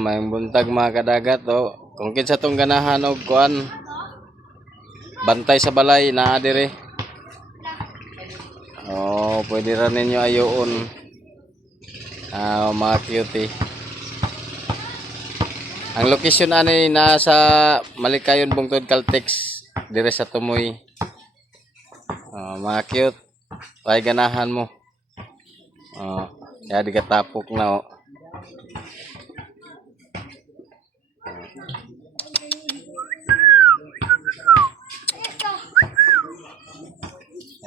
May buntag mga kadagat kung kinsa tong ganahan og kuan bantay sa balay naa dire. Pwede ra ninyo ayoon. Mga cutie. Ang location ani nasa Malikayon, Bungtod, Caltex dire sa Tumoy. Mga cute. Tay ganahan mo. Ya di katapok na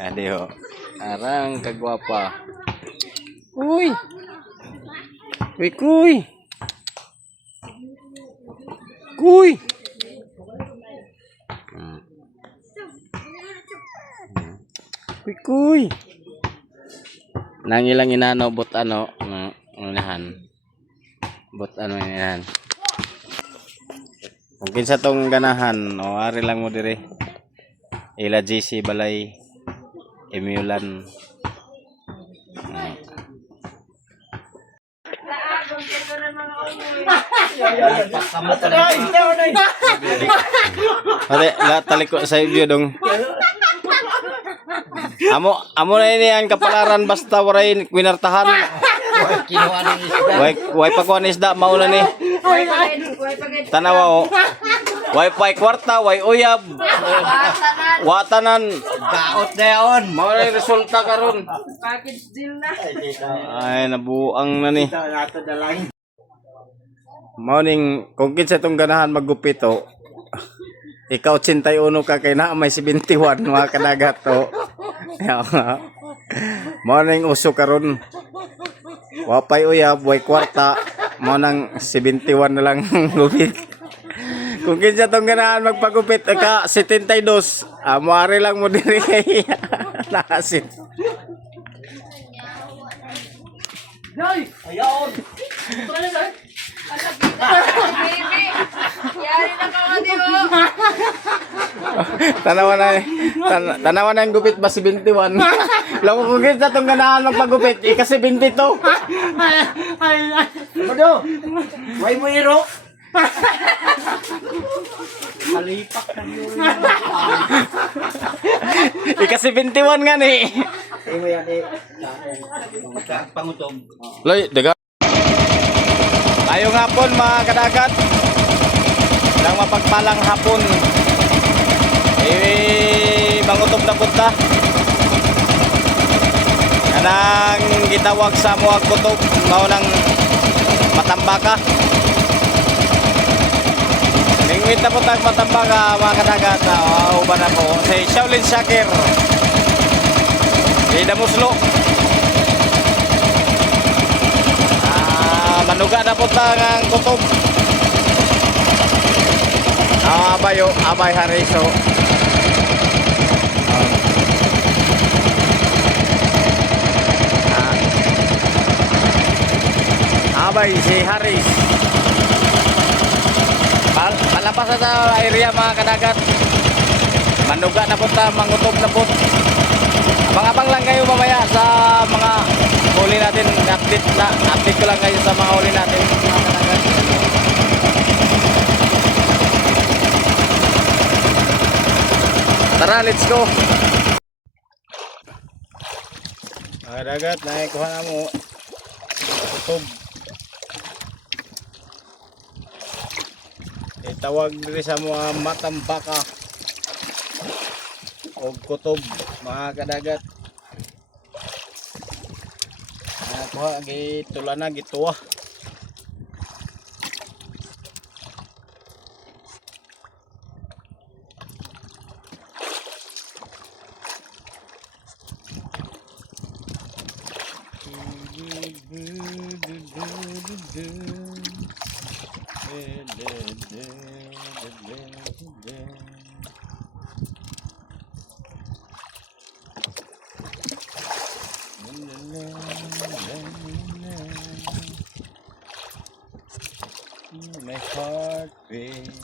Adi arang kagwapa. Uy. Uy kuy. Kuy. Kuy kuy. Nangilang inano bot unahan. Bot inahan. Kung kinsa tong ganahan ari lang mo dire. Ila GC balay Emulan. Taliko sa video dong. Amo na ini ang kapalaran basta waray kwinartahan. Way pagkuhan isda mauna ni. Tanawa Wi-Fi kwarta, way uyab. Watanan. Gaot na yaon. Mauna resulta karon. Package deal na. Ay nabuang na ni. Morning, kung kinsa tong ganahan maggupit ikaw 81 ka kay na may 71 mga kadagat Morning uso karon. Wapay uyab, way kwarta, mo nang 71 na lang gupit. Kung kinsa tong ganahan magpagupit ka 72, moari lang mo diri kay nakasit. Day, ayaon. Baby, yari na ka nga di mo. Tanawan na yung gupit ba 71? Lako kung kinsa tong ganahan magpagupit ika 72. Ano? Way mo iro. Kalipak na yun. Ika 71 nga ni. Imo yan pangutog. Loy, daga. Ayong hapon mga kadagat. Nang mapagpalang hapon. Mangutob na punta. Kanang gitawag sa muag kutob mao nang matambaka. Mingwit na puntag matambaka mga kadagat. Uban ako si Shaolin Shakir. Ida muslo. Manuga na punta ang kutob. Abay Hariso. Abay si Haris. Palapas sa area mga kadagat. Manuga na punta, mangutob na punta. Abang-abang lang kayo mamaya sa mga huli natin. Update ko lang kayo sa mga huli natin. Tara, let's go. Mga dagat, naikuha na mo. Kutob. Itawag diri sa mga matambaka. O kutob, mga kadagat. Nakuha, gitulan na, gituwa. My heart beats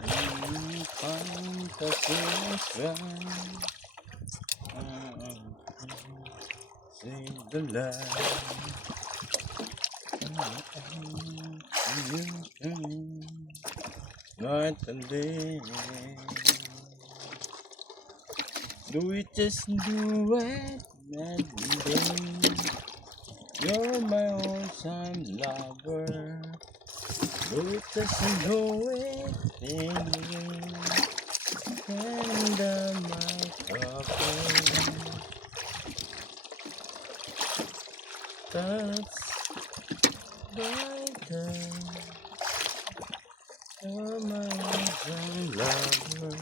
in fantasies run. Save the light. Night and day. Do it, just do it, night and day. You're my all-time lover. Do it, just do it, anyway. And my cover. That's brighter. You're my all-time lover.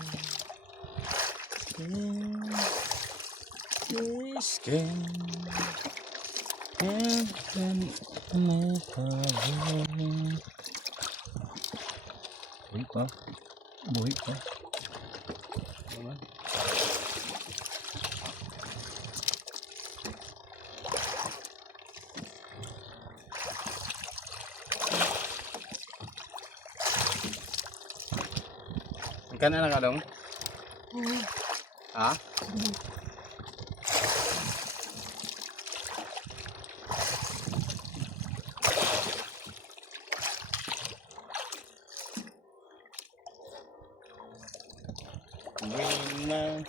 This can make a way. Buhay pa. Buhay pa. Naman. Ikan na ka dong? Ha? Wala.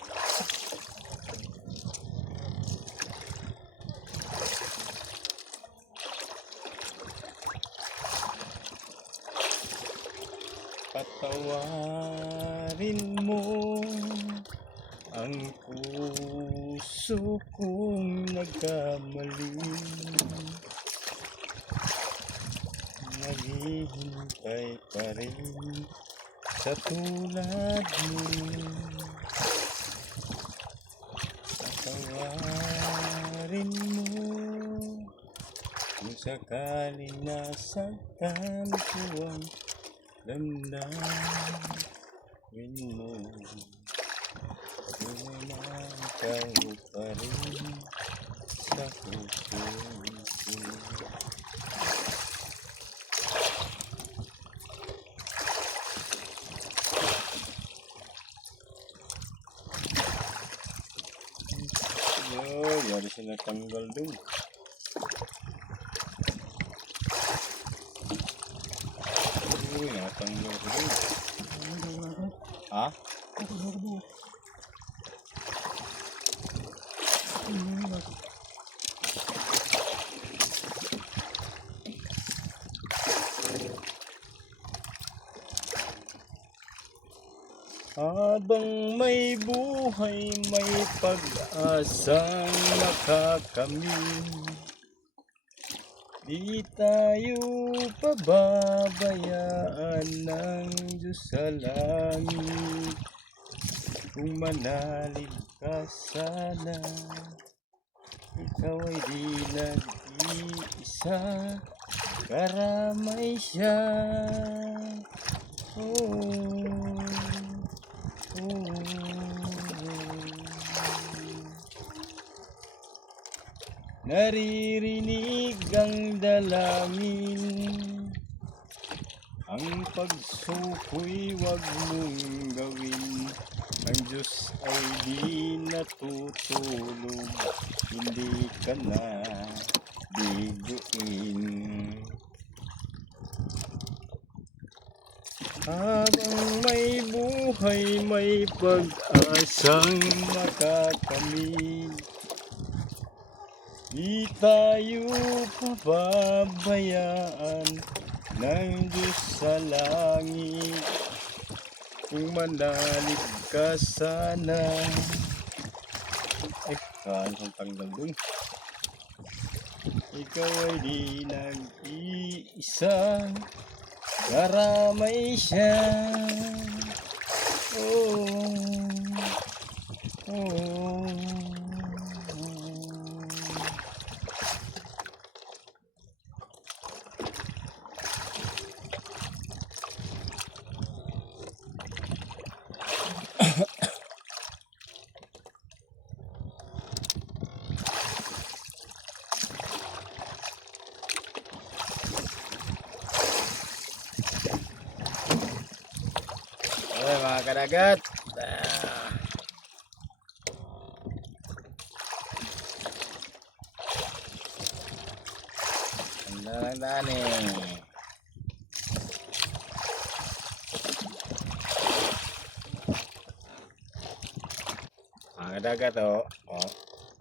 Patawarin mo ang puso kong nagkamali. Naghihintay pa rin sa tulad mo. Patawarin mo kung sakaling nasaktan ko ang damdamin mo. Ikaw pa rin sa puso ko. Yari sila tanggal dun. Uy, natanggal ko dun. Ha? Habang may buhay, may pag-asang makakamit. Di tayo pababayaan ng Diyos sa langit. Kung manalig ka sana, ikaw ay di nag-iisa, karamay siya. Oh. Naririnig ang dalangin, ang pagsuko'y wag mong gawin. Ang Diyos ay di natutulog, hindi ka na biguin. Habang may buhay, may pag-asang makakamit. Di tayo pababayaan ng Diyos sa langit. Kung manalig ka sana. Ay, kaan kong tanggal dun. Ikaw ay di nag-iisa, karamay siya. Oh, oh. Ay, mga kadagat. Dani. Ang dagat oh. Oh.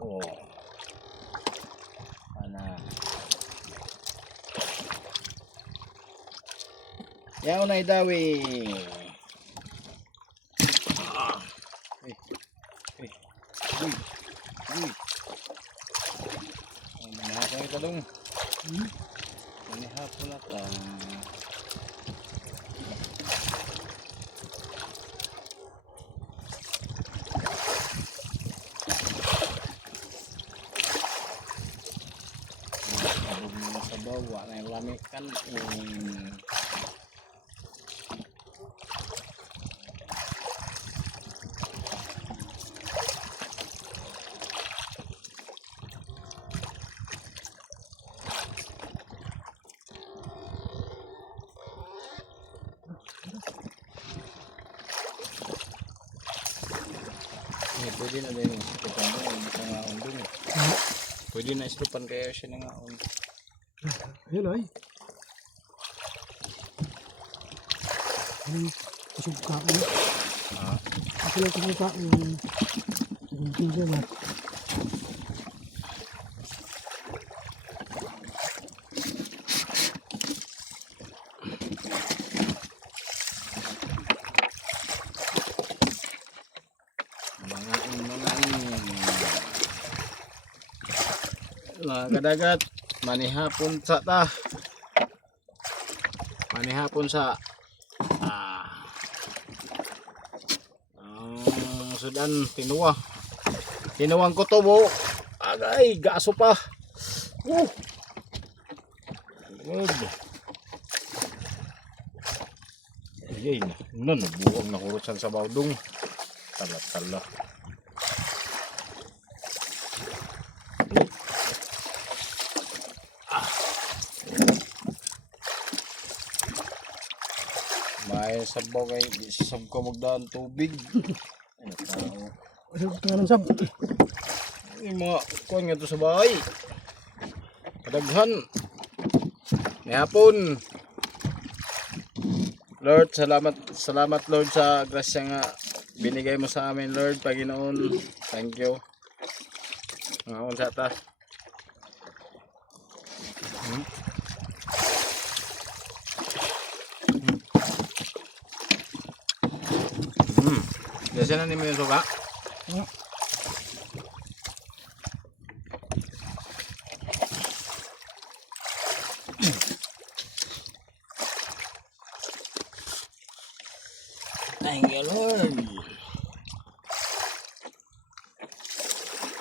Oh. Mana? Yaw na idawi. Manihapon ito dong. Manihapon na ito. Sa bawah na yung lamikan. Pwede na din istupan mo, hindi ka nga undong. Pwede na istupan kaya siya na nga undong. Ayun ay. Ay, kusog ka ko. Ako lang kusog ka ko. Kusog ka na. Mga kadagat, manihapon sa ta. Manihapon sa sudan tinuwa. Tinuwang ko to mo. Agay, gaso pa. Good. Ayay na. Nabuang na kurusan sa bawdong. Tala-tala. May sabaw kay isasab ko magdaan tubig. Ano tao? Kusog ka ng sab. Yung mga kuwan nga to sa bahay. Kadaghan. Nihapon. Lord, salamat Lord sa grasya nga binigay mo sa amin Lord, Panginoon. Thank you. Ngaon sa ta. Kasi na ni mo yung suka? Thank you Lord.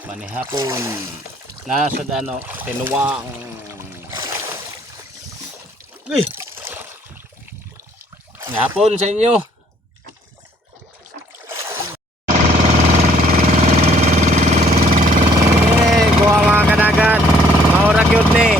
Manihapon. Nasa dano, tinuwang. Manihapon sa inyo. Kuha mga kadagat, maurag yun ni